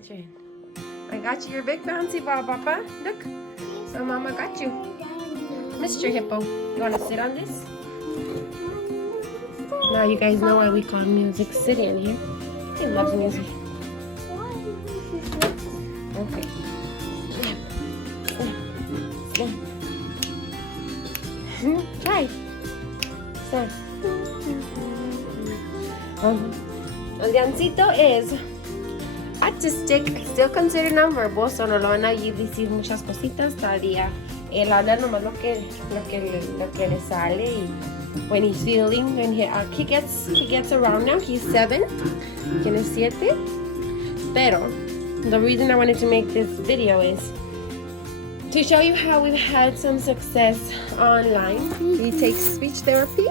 Adrian. I got you your big bouncy ball, Papa. Look. So Mama got you. Mr. Hippo, you want to sit on this? Now you guys know why we call Music City in here. He loves music. Okay. Try. Snap. Adriancito is autistic, still considered nonverbal, so no lo van a decir muchas cositas todavía. Él habla nomás lo que le sale y when he's feeling, and he gets around now. He's 7, tiene 7. Pero the reason I wanted to make this video is to show you how we've had some success online. He takes speech therapy.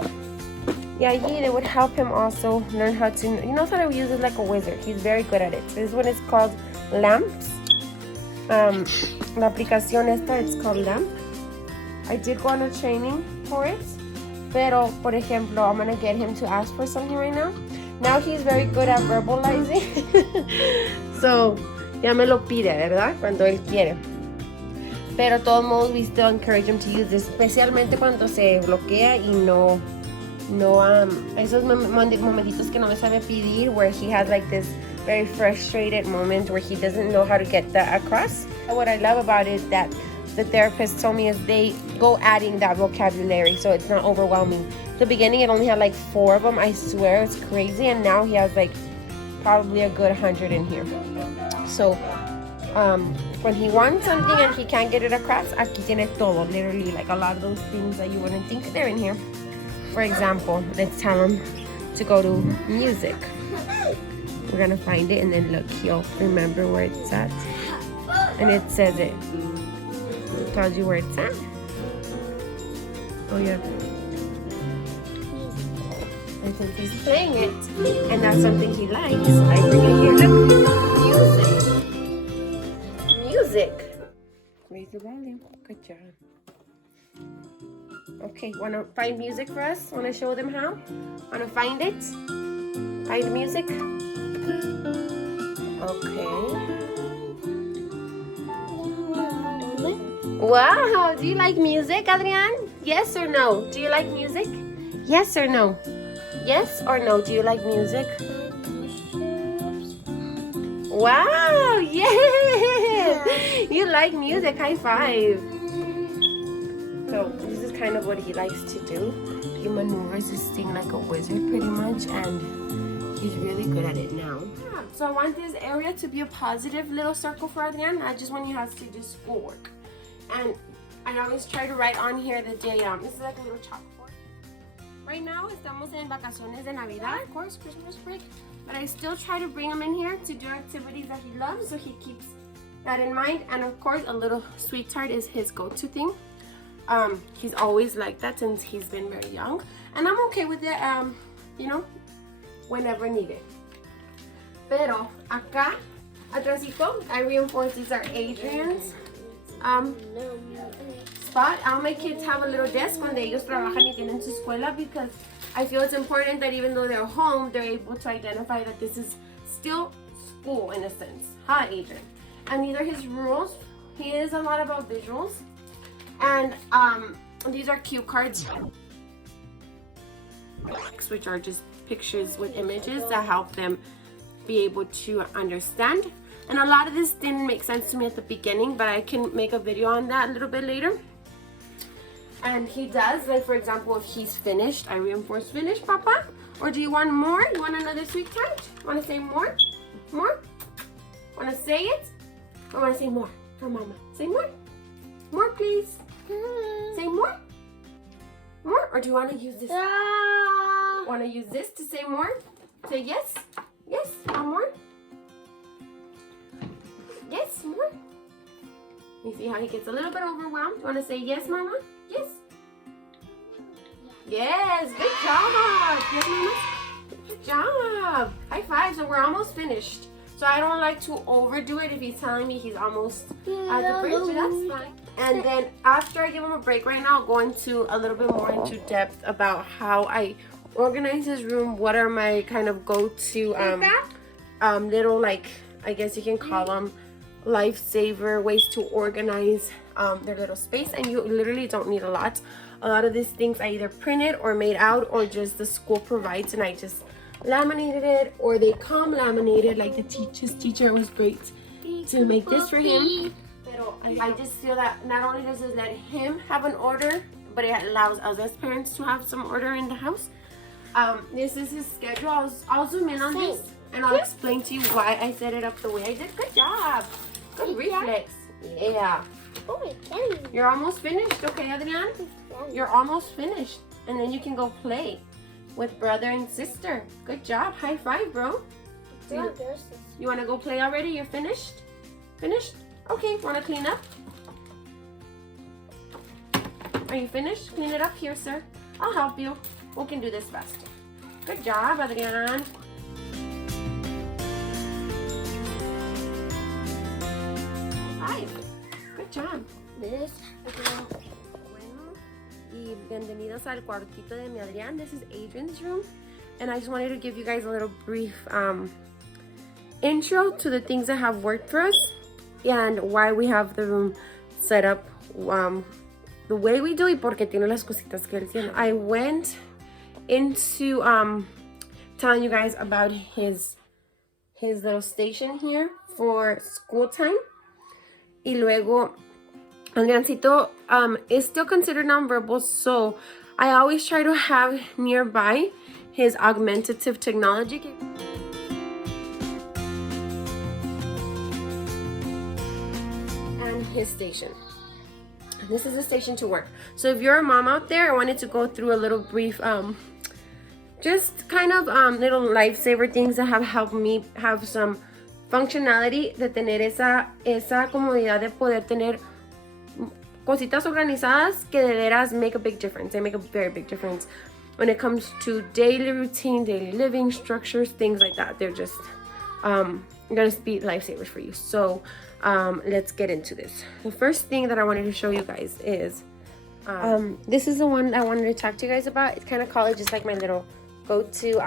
Yeah, it would help him also learn how to, he knows how to use it like a wizard. He's very good at it. So this one is called Lamps. La aplicación esta, it's called Lamp. I did go on a training for it. Pero, por ejemplo, I'm going to get him to ask for something right now. Now he's very good at verbalizing. So, ya me lo pide, ¿verdad? Cuando él quiere. Pero, de todos modos, we still encourage him to use this. Especialmente cuando se bloquea y no esos momentitos que no me sabe pedir, where he has like this very frustrated moment where he doesn't know how to get that across. What I love about it is that the therapist told me is they go adding that vocabulary so it's not overwhelming. At the beginning it only had like 4 of them, I swear, it's crazy, and now he has like probably a good 100 in here. So when he wants something and he can't get it across, aquí tiene todo, literally, like a lot of those things that you wouldn't think they're in here. For example, let's tell him to go to music. We're gonna find it, and then look, he'll remember where it's at. And it says it. It tells you where it's at. Oh yeah. And since he's playing it, and that's something he likes, I bring it here. Look, music. Music. Raise the volume. Good job. Okay, wanna find music for us? Wanna show them how? Wanna find it? Find music? Okay. Wow, do you like music, Adrian? Yes or no? Do you like music? Yes or no? Yes or no? Do you like music? Wow, yeah! You like music, high five. So this is kind of what he likes to do. He maneuvers this thing like a wizard pretty much, and he's really good at it now. Yeah, so I want this area to be a positive little circle for Adrian. I just want you guys to do schoolwork. And I always try to write on here the day, this is like a little chalkboard. Right now, estamos en vacaciones de Navidad, of course, Christmas break. But I still try to bring him in here to do activities that he loves, so he keeps that in mind. And of course, a little sweetheart is his go-to thing. He's always like that since he's been very young. And I'm okay with it, you know, whenever needed. Pero acá, atrásito, I reinforce these are Adrian's spot. All my kids have a little desk when ellos trabajan y tienen su escuela, because I feel it's important that even though they're home, they're able to identify that this is still school in a sense. Hi, Adrian. And these are his rules. He is a lot about visuals. And these are cue cards, which are just pictures with images that help them be able to understand. And a lot of this didn't make sense to me at the beginning, but I can make a video on that a little bit later. And he does, like for example, if he's finished, I reinforce finish, Papa. Or do you want more? You want another sweet touch? Want to say more? More? Want to say it? Or want to say more for Mama? Say more. More, please. Say more. More? Or do you want to use this? Want to use this to say more? Say yes. Yes. Want more? Yes, more. You see how he gets a little bit overwhelmed? You want to say yes, Mama? Yes. Yes, good job. Yes, Mama? Good job. High five. So we're almost finished. So I don't like to overdo it. If he's telling me he's almost at the bridge, that's fine. And then after I give him a break right now, I'll go into a little bit more into depth about how I organize his room. What are my kind of go-to little like I guess you can call them lifesaver ways to organize their little space, and you literally don't need a lot. A lot of these things I either printed or made out, or just the school provides and I just laminated it, or they come laminated. Like the teacher was great to make this for him. Pero I just feel that not only does it let him have an order, but it allows us as parents to have some order in the house. This is his schedule. I'll zoom in on this and I'll explain to you why I set it up the way I did. Good job. Good reflex. Yeah. Oh, again. You're almost finished, okay, Adrian? You're almost finished. And then you can go play with brother and sister. Good job. High five, bro. You want to go play already? You're finished? Finished? Okay, want to clean up? Are you finished? Clean it up here, sir. I'll help you. We can do this faster. Good job, Adrian. High five. Good job. This. Bueno, y bienvenidos al cuartito de mi Adrian. This is Adrian's room, and I just wanted to give you guys a little brief intro to the things that have worked for us and why we have the room set up the way we do y porque tiene las cositas que él tiene. I went into telling you guys about his little station here for school time. Y luego, Adriancito is still considered nonverbal, so I always try to have nearby his augmentative technology. And his station. This is a station to work. So if you're a mom out there, I wanted to go through a little brief, just kind of little lifesaver things that have helped me have some functionality, de tener esa comodidad de poder tener cositas organizadas que de veras make a big difference. They make a very big difference when it comes to daily routine, daily living structures, things like that. They're just gonna be lifesavers for you. So let's get into this. The first thing that I wanted to show you guys is this is the one I wanted to talk to you guys about. It's kind of called just like my little go-to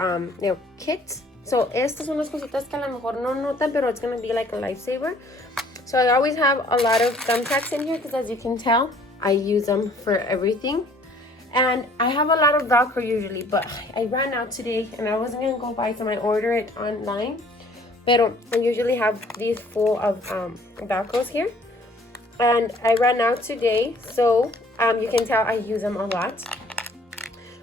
kit. So estas son las cositas que a lo mejor no notan, pero it's gonna be like a lifesaver. So I always have a lot of thumbtacks in here because, as you can tell, I use them for everything. And I have a lot of Velcro usually, but I ran out today and I wasn't gonna go buy some. I order it online. Pero I usually have these full of Velcros here. And I ran out today, so you can tell I use them a lot.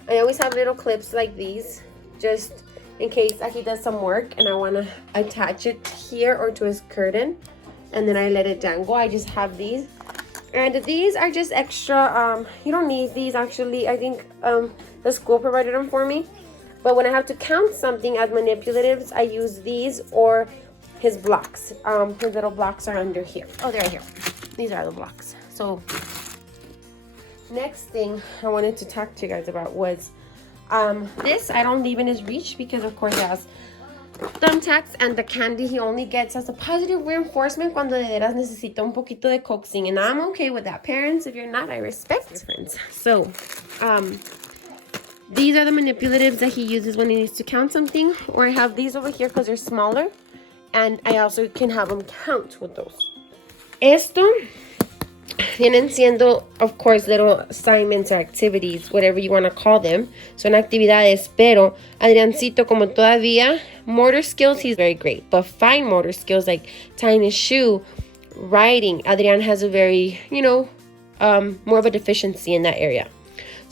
I always have little clips like these, just in case he does some work and I want to attach it here or to his curtain. And then I let it dangle. I just have these. And these are just extra. You don't need these, actually. I think the school provided them for me. But when I have to count something as manipulatives, I use these or his blocks. His little blocks are under here. Oh, they're right here. These are the blocks. So next thing I wanted to talk to you guys about was this. I don't leave in his reach because, of course, it has thumbtacks, and the candy he only gets as a positive reinforcement cuando de veras necesita un poquito de coaxing. And I'm okay with that. Parents, if you're not, I respect your friends. So these are the manipulatives that he uses when he needs to count something. Or I have these over here because they're smaller. And I also can have him count with those. Esto vienen siendo, of course, little assignments or activities, whatever you want to call them. Son actividades, pero Adriancito, como todavía, motor skills, he's very great. But fine motor skills like tying his shoe, writing, Adrian has a very, more of a deficiency in that area.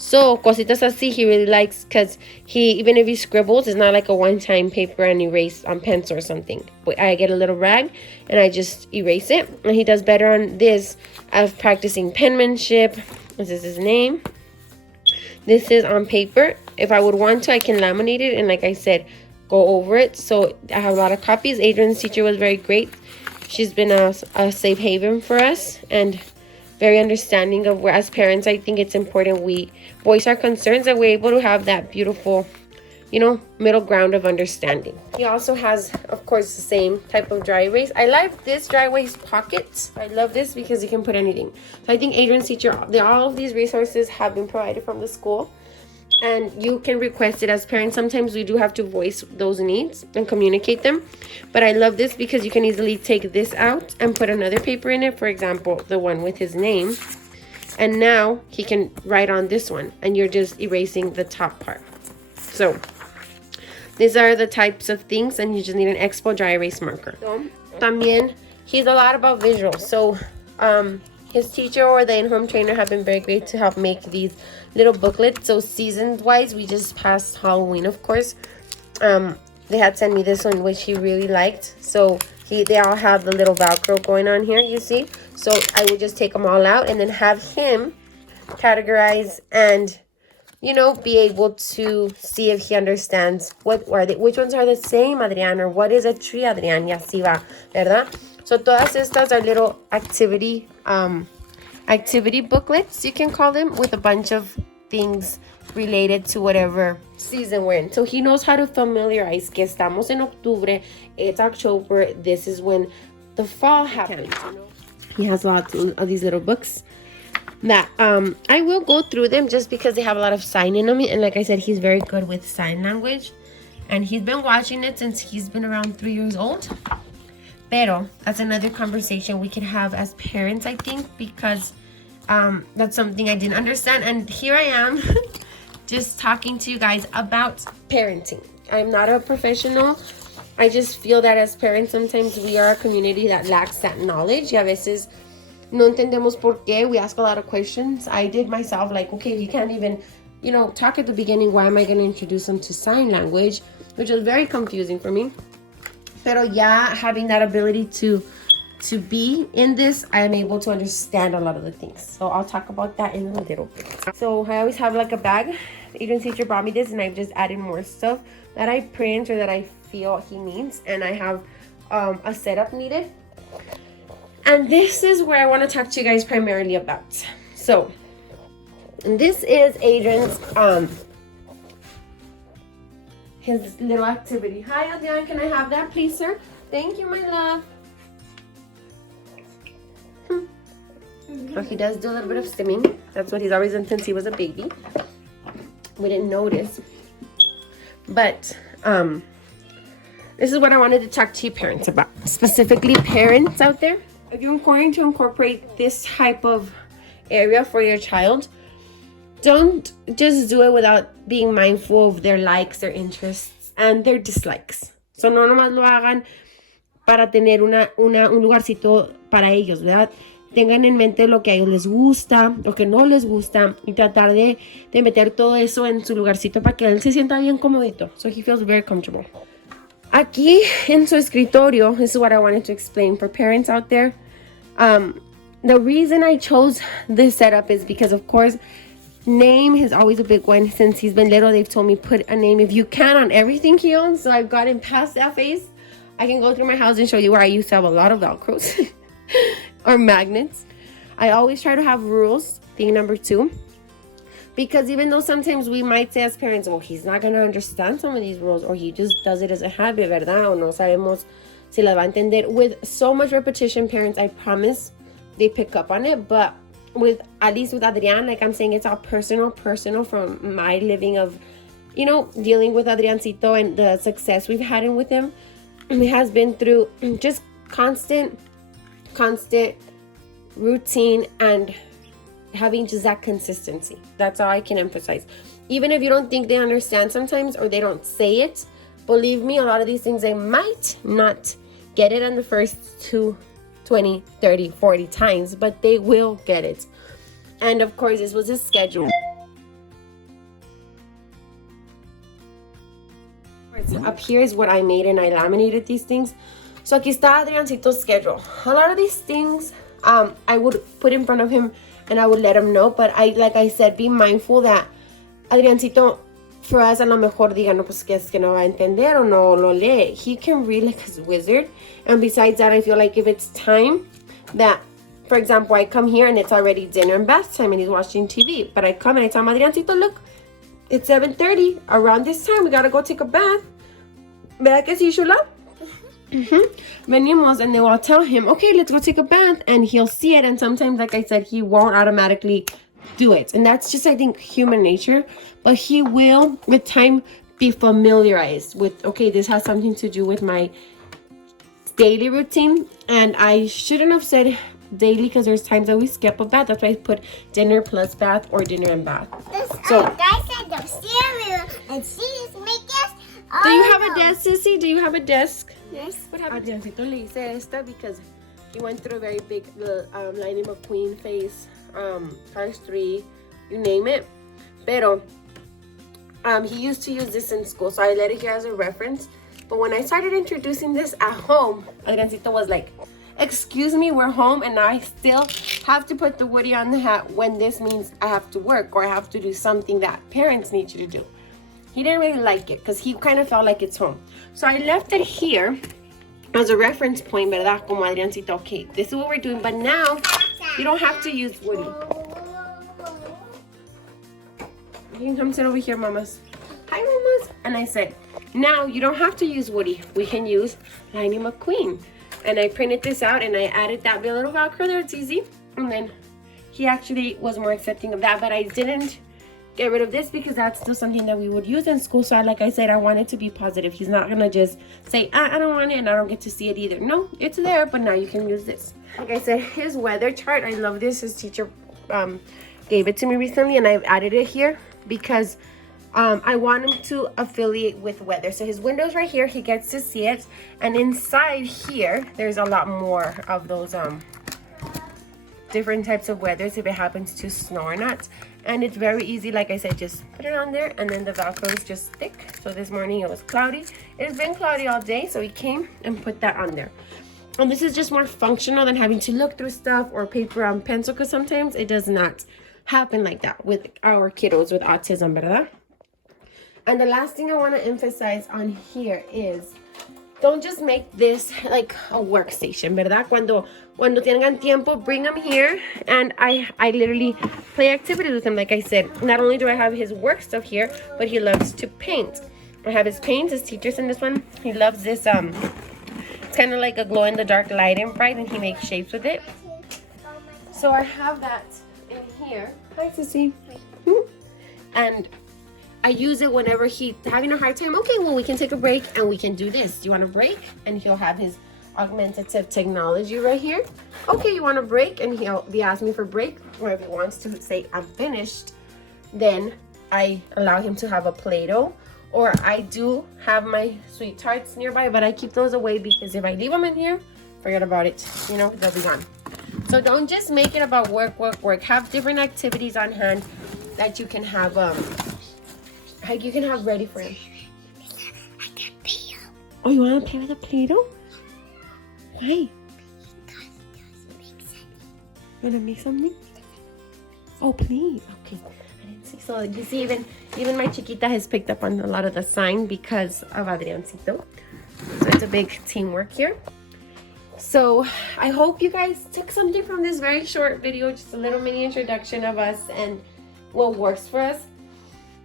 So, cositas así he really likes, because even if he scribbles, it's not like a one-time paper and erase on pencil or something. But I get a little rag and I just erase it. And he does better on this of practicing penmanship. This is his name. This is on paper. If I would want to, I can laminate it and, like I said, go over it. So I have a lot of copies. Adrian's teacher was very great. She's been a safe haven for us and very understanding of where, as parents, I think it's important we voice our concerns and we're able to have that beautiful, middle ground of understanding. He also has, of course, the same type of dry erase. I like this dry erase pocket. I love this because you can put anything. So I think Adrian's teacher, all of these resources have been provided from the school. and you can request it as parents. Sometimes we do have to voice those needs and communicate them, but I love this because you can easily take this out and put another paper in it, for example the one with his name, and now he can write on this one and you're just erasing the top part. So these are the types of things, and you just need an expo dry erase marker. So, también, he's a lot about visual, so his teacher or the in-home trainer have been very great to help make these little booklets. So seasons wise, we just passed Halloween, of course. They had sent me this one, which he really liked. So they all have the little Velcro going on here, you see. So I would just take them all out and then have him categorize and, you know, be able to see if he understands which ones are the same, Adrian, or what is a tree, Adrian, y así va, ¿verdad? So todas estas are little activity booklets, you can call them, with a bunch of things related to whatever season we're in. So he knows how to familiarize que estamos en octubre, it's October, this is when the fall happens. He has lots of these little books that I will go through them just because they have a lot of sign in them, and like I said, he's very good with sign language, and he's been watching it since he's been around 3 years old. Pero that's another conversation we can have as parents, I think, because that's something I didn't understand. And here I am just talking to you guys about parenting. I'm not a professional. I just feel that as parents, sometimes we are a community that lacks that knowledge. Y a veces no entendemos por qué. We ask a lot of questions. I did myself, like, okay, you can't even, you know, talk at the beginning. Why am I going to introduce them to sign language? Which was very confusing for me. Pero ya having that ability to be in this, I am able to understand a lot of the things. So I'll talk about that in a little bit. So I always have like a bag. Adrian's teacher brought me this, and I've just added more stuff that I print or that I feel he needs. And I have a setup needed. And this is where I want to talk to you guys primarily about. So this is Adrian's his little activity. Hi, Adrian, can I have that, please, sir? Thank you, my love. So he does do a little bit of stimming. That's what he's always done since he was a baby. We didn't notice. But this is what I wanted to talk to you parents about. Specifically parents out there. If you're going to incorporate this type of area for your child, don't just do it without being mindful of their likes, their interests, and their dislikes. So no nomás lo hagan para tener un lugarcito para ellos, ¿verdad? Tengan en mente lo que a ellos les gusta, lo que no les gusta, y tratar de meter todo eso en su lugarcito para que él se sienta bien comodito. So he feels very comfortable. Aquí en su escritorio, this is what I wanted to explain for parents out there. The reason I chose this setup is because, of course, name is always a big one. Since he's been little, they've told me put a name if you can on everything he owns. So I've gotten past that phase. I can go through my house and show you where I used to have a lot of Velcros or magnets. I always try to have rules, thing number 2. Because even though sometimes we might say as parents, oh, he's not going to understand some of these rules, or he just does it as a habit, ¿verdad? O no sabemos si las va a entender. With so much repetition, parents, I promise they pick up on it. But with, at least with Adrian, like I'm saying, it's all personal from my living of, you know, dealing with Adriancito and the success we've had with him. He has been through just constant routine and having just that consistency. That's all I can emphasize. Even if you don't think they understand sometimes, or they don't say it, believe me, a lot of these things, they might not get it in the first 20, 30, 40 times, but they will get it. And of course, this was his schedule. Up here is what I made, and I laminated these things. So aquí está Adriancito's schedule. A lot of these things I would put in front of him and I would let him know, but like I said, be mindful that Adriancito, for us, a lo mejor diga, no, pues que es que no va a entender o no lo lee. He can read like a wizard. And besides that, I feel like if it's time that, for example, I come here and it's already dinner and bath time and he's watching TV, but I come and I tell Adriancito, look, it's 7:30. Around this time, we gotta go take a bath. ¿Verdad que sí, Shula? Venimos, and they will tell him, okay, let's go take a bath, and he'll see it. And sometimes, like I said, he won't automatically do it. And that's just, I think, human nature. But he will, with time, be familiarized with, okay, this has something to do with my daily routine. And I shouldn't have said daily because there's times that we skip a bath. That's why I put dinner plus bath or dinner and bath. So guys said the cereal and she's making. Do you have a desk, Sissy? Do you have a desk? Yes. What happened? Adriancito le hice esta because he went through a very big Lightning McQueen phase, Cars 3, you name it. Pero he used to use this in school, so I let it here as a reference. But when I started introducing this at home, Adriancito was like, excuse me, we're home, and now I still have to put the Woody on the hat when this means I have to work or I have to do something that parents need you to do. He didn't really like it because he kind of felt like it's home. So I left it here as a reference point, ¿verdad? Como Adriancito, okay, this is what we're doing, but now you don't have to use Woody. You can come sit over here, mamas. Hi, mamas. And I said, now you don't have to use Woody. We can use Lightning McQueen. And I printed this out and I added that little Velcro there. It's easy. And then he actually was more accepting of that, but I didn't get rid of this because that's still something that we would use in school. So like I said, I want it to be positive. He's not gonna just say, I don't want it and I don't get to see it either. No, it's there, but now you can use this. Like I said, his weather chart, I love this. His teacher gave it to me recently and I've added it here because I want him to affiliate with weather. So his window's right here, he gets to see it, and inside here there's a lot more of those different types of weathers if it happens to snow or not. And it's very easy, like I said, just put it on there and then the Velcro is just thick. So this morning it was cloudy. It has been cloudy all day, so he came and put that on there. And this is just more functional than having to look through stuff or paper on pencil, because sometimes it does not happen like that with our kiddos with autism, ¿verdad? And the last thing I want to emphasize on here is don't just make this like a workstation, ¿verdad? Cuando tengan tiempo, bring them here. And I literally play activities with him. Like I said, not only do I have his work stuff here, but he loves to paint. I have his paints, his teachers in this one. He loves this, it's kind of like a glow-in-the-dark light and bright, and he makes shapes with it. So I have that in here. Hi, Sissy. And I use it whenever he's having a hard time. Okay, well, we can take a break and we can do this. Do you want a break? And he'll have his augmentative technology right here. Okay, you want a break? And he'll be asking me for break. Or if he wants to say, I'm finished, then I allow him to have a Play-Doh. Or I do have my sweet tarts nearby, but I keep those away because if I leave them in here, forget about it. You know, they'll be gone. So don't just make it about work, work, work. Have different activities on hand that you can have ready for him. Oh, you want to play with a Play-Doh? Why? You want to make something? Oh, please. Okay. I didn't see. So you see, even my chiquita has picked up on a lot of the sign because of Adriancito. So it's a big teamwork here. So I hope you guys took something from this very short video, just a little mini introduction of us and what works for us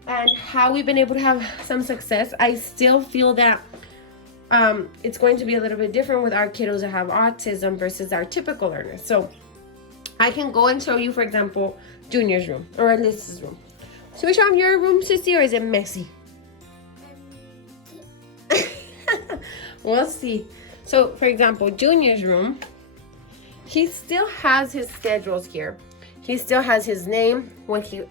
and how we've been able to have some success. I still feel that it's going to be a little bit different with our kiddos that have autism versus our typical learners. So I can go and show you, for example, Junior's room or Alyssa's room. Should we show them your room, Sissy, or is it messy? We'll see. So, for example, Junior's room, he still has his schedules here. He still has his name.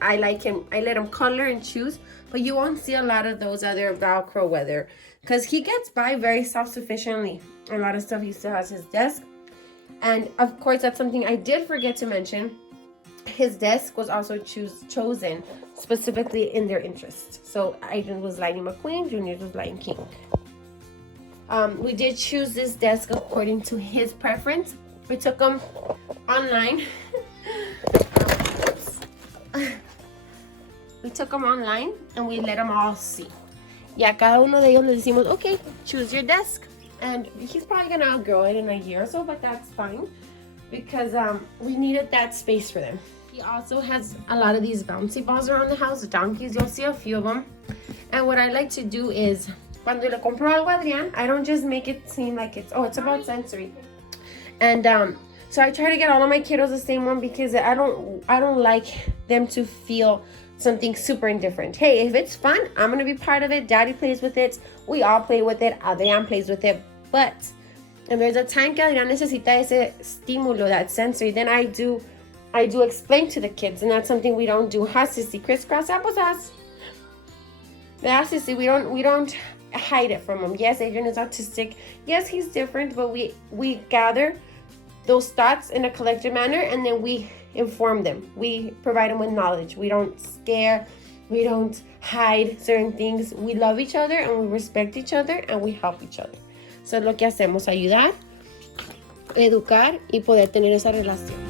I let him color and choose, but you won't see a lot of those other Velcro weather because he gets by very self-sufficiently. A lot of stuff, he still has his desk. And of course, that's something I did forget to mention. His desk was also chosen specifically in their interest. So Adrian was Lightning McQueen, Junior was Lion King. We did choose this desk according to his preference. We took him online. We took them online and we let them all see. Y a cada uno de ellos le decimos, okay, choose your desk. And he's probably gonna outgrow it in a year or so, but that's fine because we needed that space for them. He also has a lot of these bouncy balls around the house, donkeys. You'll see a few of them. And what I like to do is, cuando le compro algo a Adrian, I don't just make it seem like it's about sensory. And So I try to get all of my kiddos the same one because I don't like them to feel something super indifferent. Hey, if it's fun, I'm gonna be part of it. Daddy plays with it. We all play with it. Adrian plays with it. But if there's a time que Adrian necesita ese estímulo, that sensory, then I do explain to the kids, and that's something we don't do. Huh, sissy? Crisscross applesauce. Yeah, sissy, we don't hide it from him. Yes, Adrian is autistic. Yes, he's different, but we gather those thoughts in a collective manner, and then we inform them. We provide them with knowledge. We don't scare. We don't hide certain things. We love each other, and we respect each other, and we help each other. So es lo que hacemos, ayudar, educar y poder tener esa relación.